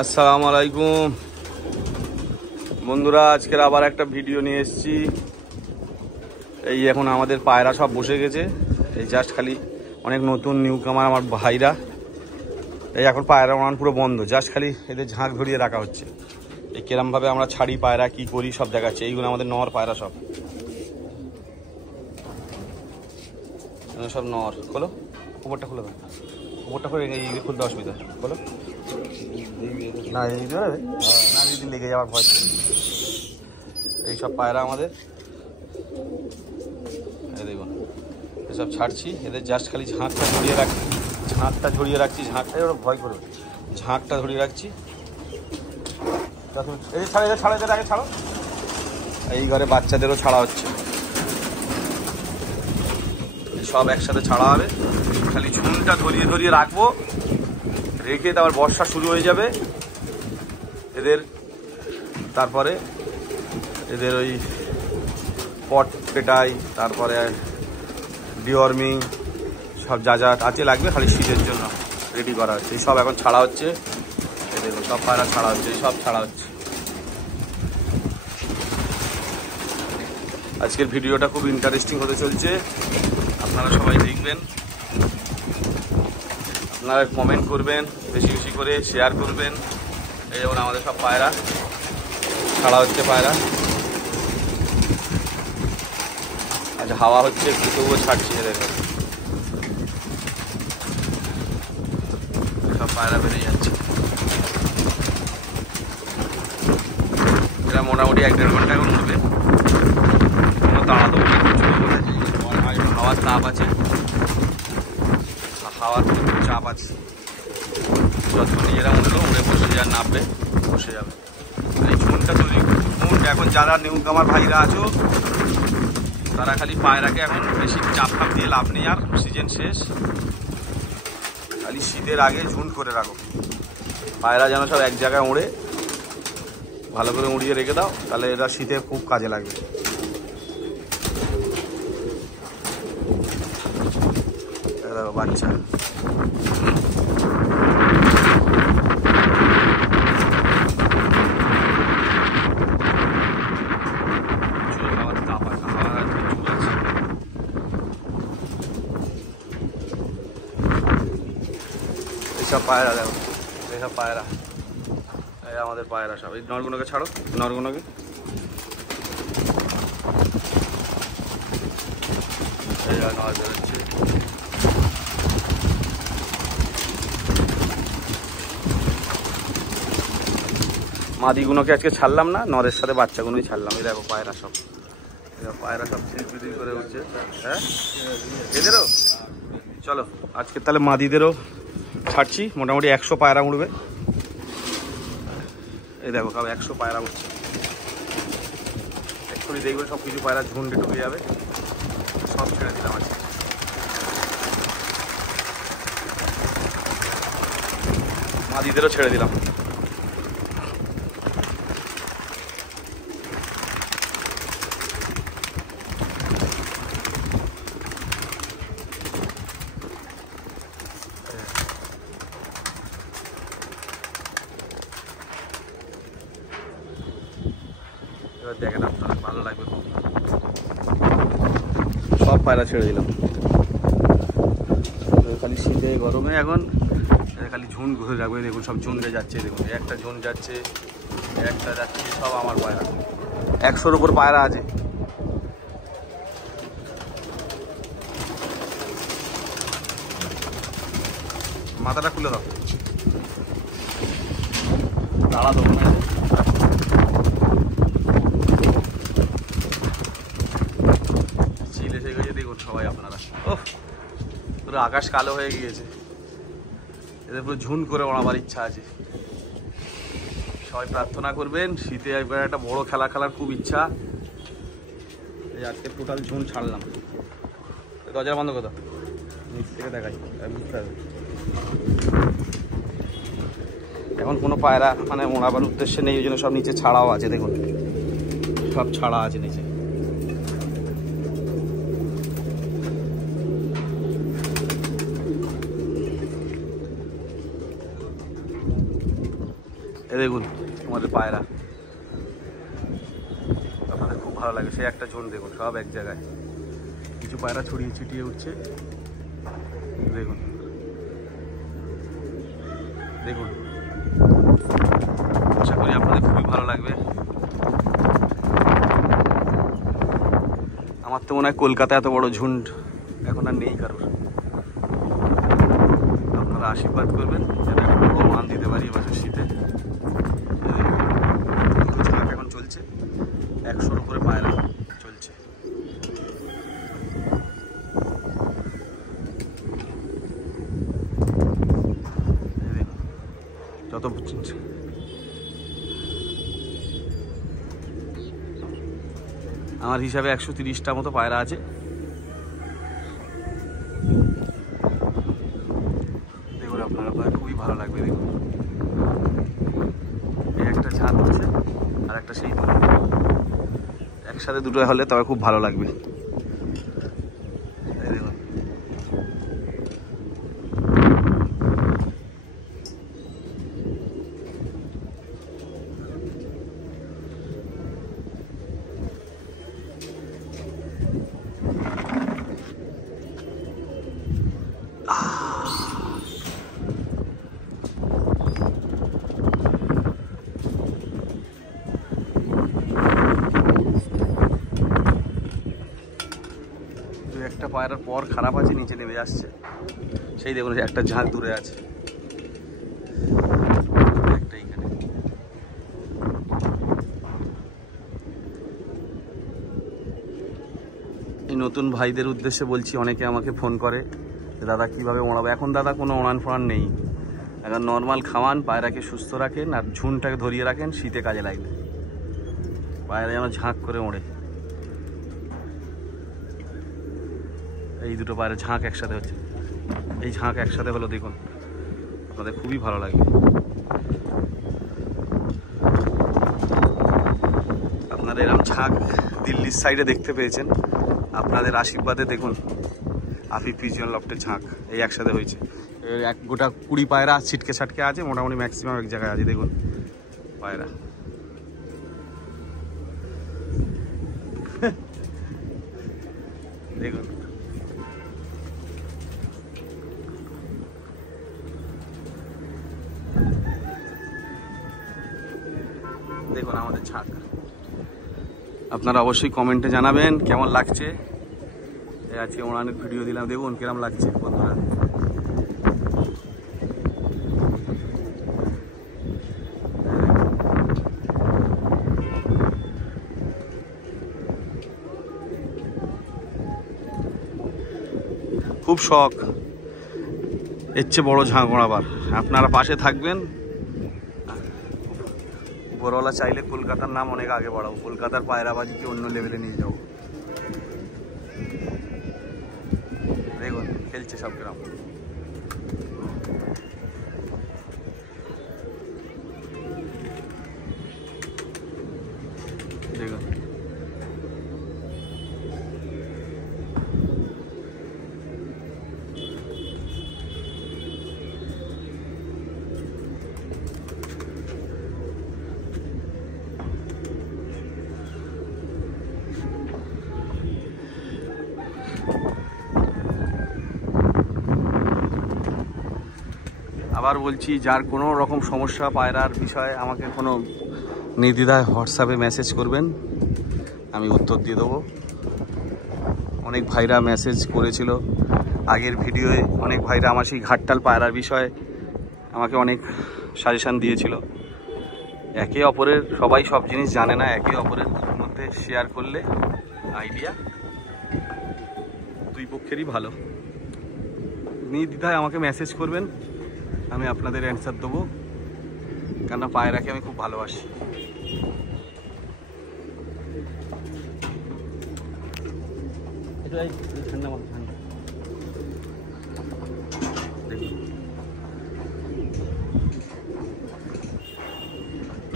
আসসালামু আলাইকুম বন্ধুরা, আজকের আবার একটা ভিডিও নিয়ে এসেছি। এই এখন আমাদের পায়রা সব বসে গেছে। এই জাস্ট খালি অনেক নতুন নিউ কামার আমার ভাইরা। এই এখন পায়রা ওড়ান পুরো বন্ধ, জাস্ট খালি এদের ঝাঁক ধরিয়ে রাখা হচ্ছে। এই কিরমভাবে আমরা ছাড়ি পায়রা, কি করি সব দেখাচ্ছে। এইগুলো আমাদের নর পায়রা, সব সব নর। খোলো উপরটা, খুলে দেয় উপরটা, করে এই খুলতে অসুবিধা। বলো না, এই না যদি লেগে যাওয়ার ভয়। এই সব পায়রা আমাদের, এই দেখুন এসব ছাড়ছি। এদের জাস্ট খালি ঝাঁকটা ঝরিয়ে রাখছি, ঝাঁকটাই ওরা ভয় করবে। ঝাঁকটা ধরিয়ে রাখছি। এই ছাড়া, এদের ছাড়া, এদের আগে ছাড়ো। এই ঘরে বাচ্চাদেরও ছাড়া হচ্ছে, সব একসাথে ছাড়া হবে। খালি ঝুলটা ধরিয়ে ধরিয়ে রাখবো, রেখে তারপর বর্ষা শুরু হয়ে যাবে এদের। তারপরে এদের ওই পট পেটাই, তারপরে ডিওয়ার্মিং, সব যা যা আছে লাগবে খালি শীতের জন্য রেডি করা হচ্ছে। এই সব এখন ছাড়া হচ্ছে। এই দেখুন সব পায়রা ছাড়া হচ্ছে, এই সব ছাড়া হচ্ছে। আজকের ভিডিওটা খুব ইন্টারেস্টিং হতে চলছে, আপনারা সবাই দেখবেন। আপনারা কমেন্ট করবেন, বেশি বেশি করে শেয়ার করবেন। এই যেমন আমাদের সব পায়রা ছাড়া হচ্ছে, পায়রা আজ হাওয়া হচ্ছে একটু, তবুও ছাড়ছি। দেখুন সব পায়রা বেরিয়ে যাচ্ছে। এরা মোটামুটি 1-1.5 ঘন্টা এখন উঠবে। কোনো তাড়াতাড়ি হাওয়ার তাপ আছে, হাওয়ার চাপ আছে। যত নিজেরা উঠলো, উড়ে বসে যা নামবে, বসে যাবে। এই ঝুনটা তৈরি ঝুন। এখন যারা নিউ কামার ভাইরা আছো, তারা খালি পায়রাকে এখন বেশি চাপ ফাপ দিয়ে লাভ নেই, আর সিজন শেষ। খালি শীতের আগে ঝুন করে রাখো, পায়রা যেন সব এক জায়গায় উড়ে। ভালো করে উড়িয়ে রেখে দাও, তাহলে এরা শীতে খুব কাজে লাগবে। দেখো বাচ্চা, এইসব পায়রা দেখো, এইসব পায়রা, এই আমাদের পায়রা সব। এই নরগুলোকে ছাড়ো, নরগুলোকে। এই নর বেরোচ্ছে। মাদিগুলোকে আজকে ছাড়লাম না, নরের সাথে বাচ্চাগুলোই ছাড়লাম। এই দেখো পায়রা সব, পায়রা সব চিরবিদির করে উঠছে। হ্যাঁ, এদেরও চলো আজকে তাহলে মাদিদেরও ছাড়ছি। মোটামুটি 100 পায়রা উঠবে। এই দেখো সব 100 পায়রা উঠছে। এক্ষুনি দেখবেন সব কিছু পায়রা ঝুন্ডে ঢুকে যাবে। সব ছেড়ে দিলাম আজকে। মাদিদেরও ছেড়ে দিলাম। এবার দেখেন আপনারা, ভালো লাগবে খুব। সব পায়রা ছেড়ে দিলাম। খালি শীতে গরমে এখন খালি ঝুন ঘুরে রাখবে। দেখুন সব ঝুনতে যাচ্ছে, দেখুন একটা ঝুন যাচ্ছে, একটা যাচ্ছে, সব আমার পায়রা। 100-র উপর পায়রা আছে। মাথাটা খুলে দাও, দাঁড়া দেবো না। চিল এসে গেছে দেখুন সবাই আপনারা। ওহ, পুরো আকাশ কালো হয়ে গিয়েছে। এদের পুরো ঝুন করে ওড়াবার ইচ্ছা আছে। সবাই প্রার্থনা করবেন, শীতে একবার একটা বড় খেলা খেলার খুব ইচ্ছা। এই আজকে টোটাল ঝুন ছাড়লাম। দরজা বন্ধ করো, নিচ থেকে দেখাই, বুঝতে হবে। এখন কোনো পায়রা মানে ওড়াবার উদ্দেশ্যে নেই, ওই জন্য সব নিচে ছাড়াও আছে। দেখুন সব ছাড়া আছে নিচে। এ দেখুন আমাদের পায়রা, আপনাদের খুব ভালো লাগে। সে একটা ঝোন দেখুন, সব এক জায়গায়, কিছু পায়রা ছড়িয়ে ছিটিয়ে উঠছে। দেখুন দেখুন, আশা করি আপনাদের খুবই ভালো লাগবে। আমার তো মনে হয় কলকাতা এত বড় ঝুন্ড এখন আর নেই কারোর। আপনারা আশীর্বাদ করবেন যেন একটা বড় মান দিতে পারি এবছর শীতে। ঝাঁক এখন চলছে, 100-র উপরে পায়রা চলছে। যত আমার হিসাবে 130টা মতো পায়রা আছে। দেখুন আপনারা খুবই ভালো লাগবে। দেখুন এই একটা ঝাঁক হচ্ছে আর একটা সেই দূরে, একসাথে দুটো হলে তবে খুব ভালো লাগবে। দেখুন একটা পায়রার পর খারাপ আছে, নিচে নেমে আসছে। সেই দেখুন একটা ঝাঁক দূরে আছে, একটা এইখানে। এই নতুন ভাইদের উদ্দেশ্যে বলছি, অনেকে আমাকে ফোন করে যে দাদা কীভাবে ওড়াবো। এখন দাদা কোনো ওড়ান ফোড়ান নেই, এখন নর্মাল খাওয়ান, পায়রাকে সুস্থ রাখেন আর ঝুনটাকে ধরিয়ে রাখেন, শীতে কাজে লাগবে। পায়রা যেন ঝাঁক করে ওড়ে। এই দুটো পায়রা ঝাঁক একসাথে হচ্ছে, এই ঝাঁক একসাথে হলো, দেখুন আপনাদের খুবই ভালো লাগবে। আপনারা এরকম ঝাঁক দিল্লির সাইডে দেখতে পেয়েছেন, আপনাদের আশীর্বাদে দেখুন আফিফ পিজিয়ন লফটের ঝাঁক এই একসাথে হয়েছে। এক গোটা 20 পায়রা ছিটকে ছাটকে আছে, মোটামুটি ম্যাক্সিমাম এক জায়গায় আছে। দেখুন পায়রা, দেখুন দেখুন আমাদের ঝাঁক। আপনারা অবশ্যই কমেন্টে জানাবেন কেমন লাগছে। আজকে ওড়ানের ভিডিও দিলাম, দেখুন কিরম লাগছে বন্ধুরা। খুব শখ এর চেয়ে বড় ঝাঁক ওড়াবার। আপনারা পাশে থাকবেন। উপরওয়ালা চাইলে কলকাতার নাম অনেক আগে বাড়াবো, কলকাতার পায়রাবাজিকে অন্য লেভেলে নিয়ে যাবো। দেখুন খেলছে সব গ্রাম। দেখুন আবার বলছি, যার কোনো রকম সমস্যা পায়রার বিষয়ে আমাকে কোনো নির্দ্বিধায় হোয়াটসঅ্যাপে মেসেজ করবেন, আমি উত্তর দিয়ে দেবো। অনেক ভাইরা মেসেজ করেছিল আগের ভিডিওয়ে, অনেক ভাইরা আমার সেই ঘাটতাল পায়রার বিষয়ে আমাকে অনেক সাজেশান দিয়েছিল। একে অপরের সবাই সব জিনিস জানে না, একে অপরের মধ্যে শেয়ার করলে আইডিয়া দুই পক্ষেরই ভালো। নির্দ্বিধায় আমাকে মেসেজ করবেন, আমি আপনাদের অ্যান্সার দেবো, কেননা পায়রাকে আমি খুব ভালোবাসি। ঠান্ডা মতো ঠান্ডা,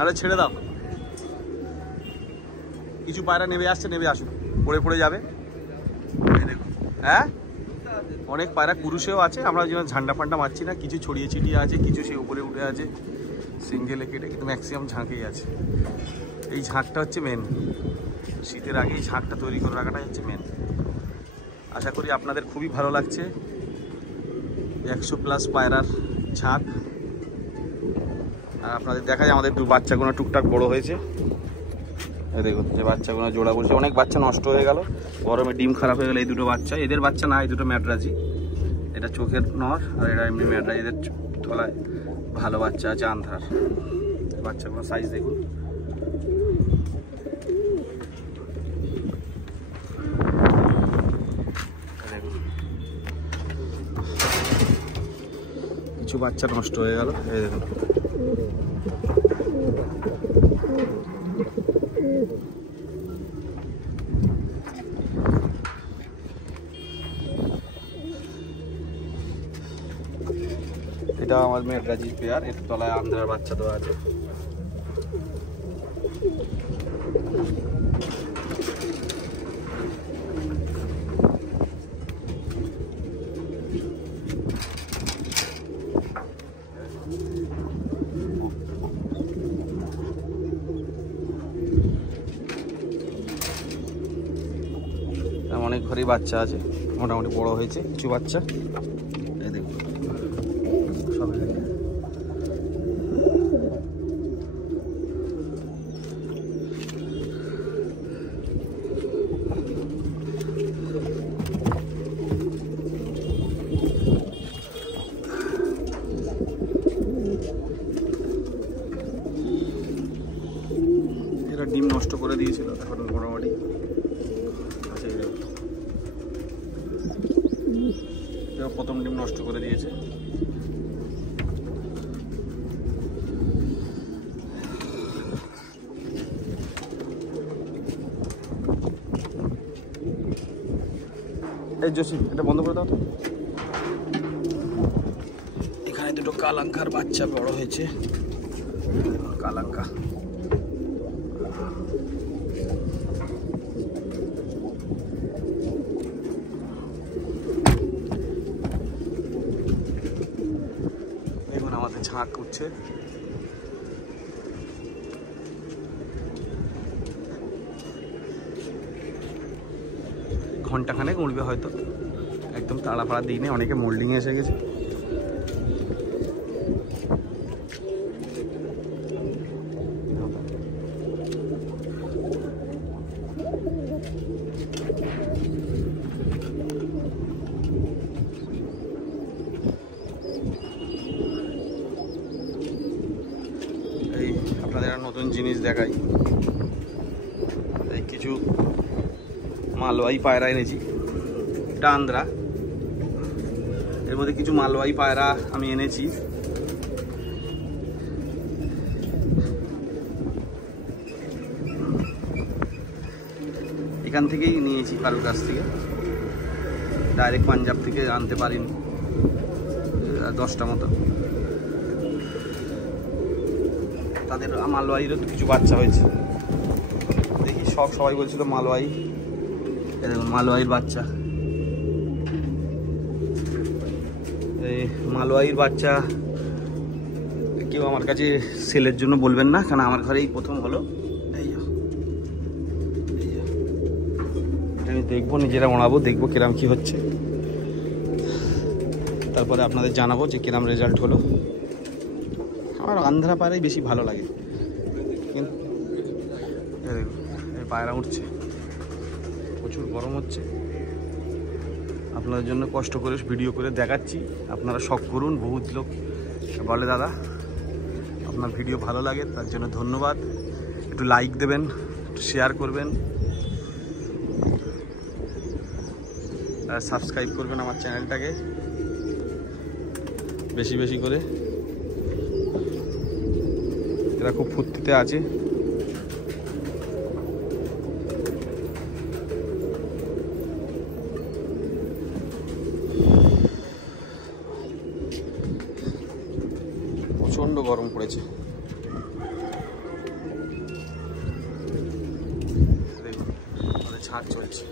আরে ছেড়ে দাও, কিছু পায়রা নেমে আসছে, নেমে আসুক, পড়ে পড়ে যাবে। দেখুন হ্যাঁ, অনেক পায়রা কুরুশেও আছে, আমরা যেন ঝান্ডা ফান্ডা মারছি না, কিছু ছড়িয়ে ছিটিয়ে আছে, কিছু সে উপরে উঠে আছে, সিঙ্গেলে কেটে, কিন্তু ম্যাক্সিমাম ঝাঁকেই আছে। এই ঝাঁকটা হচ্ছে মেন, শীতের আগে এই ঝাঁকটা তৈরি করে রাখাটাই হচ্ছে মেন। আশা করি আপনাদের খুবই ভালো লাগছে 100+ পায়রার ঝাঁক। আর আপনাদের দেখা যায় আমাদের বাচ্চাগুলো টুকটাক বড় হয়েছে। দেখুন যে বাচ্চাগুলো জোড়া বলছে, অনেক বাচ্চা নষ্ট হয়ে গেল গরমে, ডিম খারাপ হয়ে গেল। এই দুটো বাচ্চা, এদের বাচ্চা না, এই দুটো ম্যাডরাজি। এটা চোখের নর আর এরা এমনি ম্যাডরাজি। এদের তলায় ভালো বাচ্চা আছে আন্ধার। বাচ্চাগুলো সাইজ দেখুন। কিছু বাচ্চা নষ্ট হয়ে গেল, এই দেখুন। এটা আমার মেডরাজির পেয়ার, এর তলায় আন্ধ্রার বাচ্চা দেওয়া আছে। অনেক ঘরেই বাচ্চা আছে, মোটামুটি বড় হয়েছে কিছু বাচ্চা। এই দেখুন সব এরা ডিম নষ্ট করে দিয়েছিল, এখন মোটামুটি আছে। প্রথম ডিম নষ্ট করে দিয়েছে। এই জসিম, এটা বন্ধ করে দাও তো। এখানে দুটো কালাঙ্কার বাচ্চা বড় হয়েছে, কালাঙ্কা। দেখুন আমাদের ঝাঁক উঠছে। ঘন্টাখানেক উড়বে হয়তো, একদম তাড়াফাড়া দিনে। অনেকে মোল্ডিংয়ে এসে গেছে। এই আপনাদের নতুন জিনিস দেখাই, এই কিছু মালওয়াই পায়রা এনেছি। এটা আন্ধ্রা, এর মধ্যে কিছু মালওয়াই পায়রা আমি এনেছি। এখান থেকেই নিয়েছি, কারোর কাছ থেকে, ডাইরেক্ট পাঞ্জাব থেকে আনতে পারিনি। 10টা মতো। তাদের মালওয়াইরও তো কিছু বাচ্চা হয়েছে, দেখি। সবাই বলছিল মালওয়াই, দেখুন মালওয়াইর বাচ্চা। এই মালওয়াইর বাচ্চা কেউ আমার কাছে সেলের জন্য বলবেন না, কারণ আমার ঘরেই প্রথম হলো। আমি দেখবো, নিজেরা ওড়াবো, দেখবো কিরম কি হচ্ছে, তারপরে আপনাদের জানাবো যে কিরম রেজাল্ট হলো। আমার আন্ধ্রা পায়রাই বেশি ভালো লাগে, কিন্তু এই পায়রা উঠছে, প্রচুর গরম হচ্ছে। আপনাদের জন্য কষ্ট করে ভিডিও করে দেখাচ্ছি, আপনারা শখ করুন। বহুত লোক বলে দাদা আপনার ভিডিও ভালো লাগে, তার জন্য ধন্যবাদ। একটু লাইক দেবেন, একটু শেয়ার করবেন, আর সাবস্ক্রাইব করবেন আমার চ্যানেলটাকে বেশি বেশি করে। এরা খুব ফুর্তিতে আছে। প্রচন্ড গরম পড়েছে, দেখুন আমাদের ঝাঁক চলছে।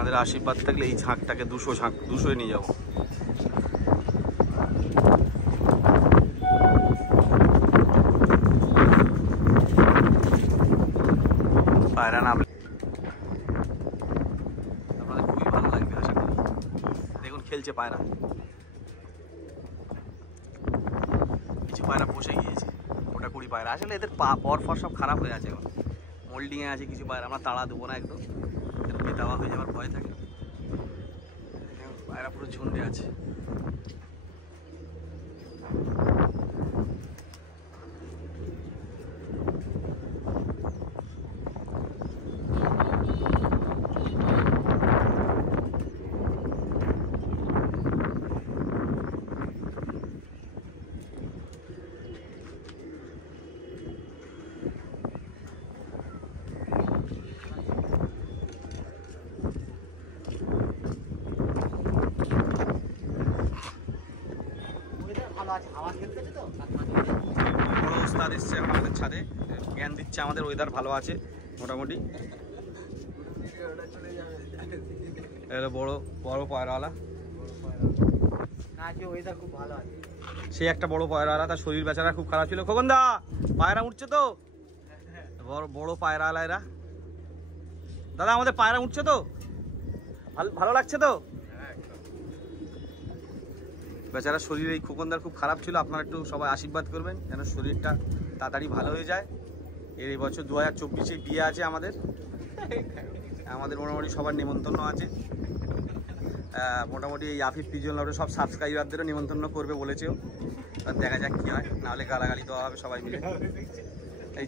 আপনাদের আশীর্বাদ থাকলে এই ঝাঁকটাকে 200 নিয়ে যাবো। পায়রা নামলে আপনাদের খুবই ভালো লাগবে আশা করি। দেখুন খেলছে পায়রা, কিছু পায়রা বসে গিয়েছে, ওটা 20 পায়রা। আসলে এদের পর সব খারাপ হয়ে আছে, এখন মোল্ডিংয়ে আছে কিছু পায়রা। আমরা তাড়া দেবো না একদম, দেওয়া হয়ে যাওয়ার ভয় থাকে। পায়রা পুরো ঝুন্ডে আছে। বড় ওস্তাদ এসছে আমাদের ছাদে, জ্ঞান দিচ্ছে আমাদের। ওয়েদার ভালো আছে মোটামুটি। বড় বড় পায়রাওয়ালা, সে একটা বড় পায়রাওয়ালা, তার শরীর বেচারা খুব খারাপ ছিল। খোকন দা পায়রা উঠছে তো, বড় পায়রাওয়ালা এরা। দাদা আমাদের পায়রা উঠছে তো, ভালো লাগছে তো? বেচারা শরীর এই খোকনদার খুব খারাপ ছিল। আপনারা একটু সবাই আশীর্বাদ করবেন যেন শরীরটা তাড়াতাড়ি ভালো হয়ে যায়। এই বছর 2024-এ বিয়ে আছে আমাদের মোটামুটি সবার নিমন্ত্রণ আছে। মোটামুটি এই আফিফ পিজন লাউডের সব সাবস্ক্রাইবারদেরও নিমন্ত্রণ করবে বলেছেও। দেখা যাক কী হয়, নাহলে গালাগালি দেওয়া হবে সবাই মিলে। এই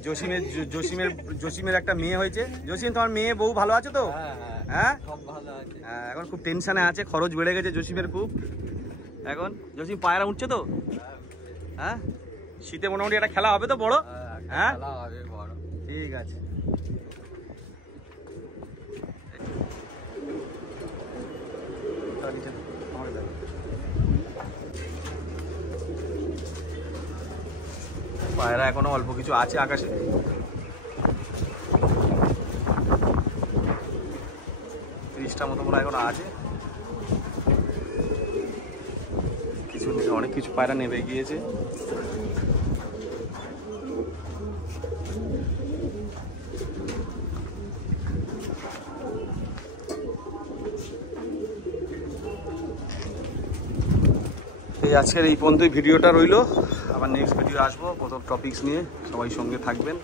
জসিমের একটা মেয়ে হয়েছে। জসিম তোমার মেয়ে বউ ভালো আছে তো? হ্যাঁ এখন খুব টেনশনে আছে, খরচ বেড়ে গেছে জসিমের খুব। এখন জসিম পায়রা উঠছে তো? হ্যাঁ শীতে মোটামুটি একটা খেলা হবে তো বড়? হ্যাঁ ঠিক আছে। পায়রা এখনো অল্প কিছু আছে আকাশে। মতো মনে এখন আছে, কিছু অনেক কিছু পায়রা নেমে গিয়েছে। এই আজকের এই পর্যন্তই ভিডিওটা রইলো। আবার নেক্সট ভিডিও আসবো কত টপিকস নিয়ে, সবাই সঙ্গে থাকবেন।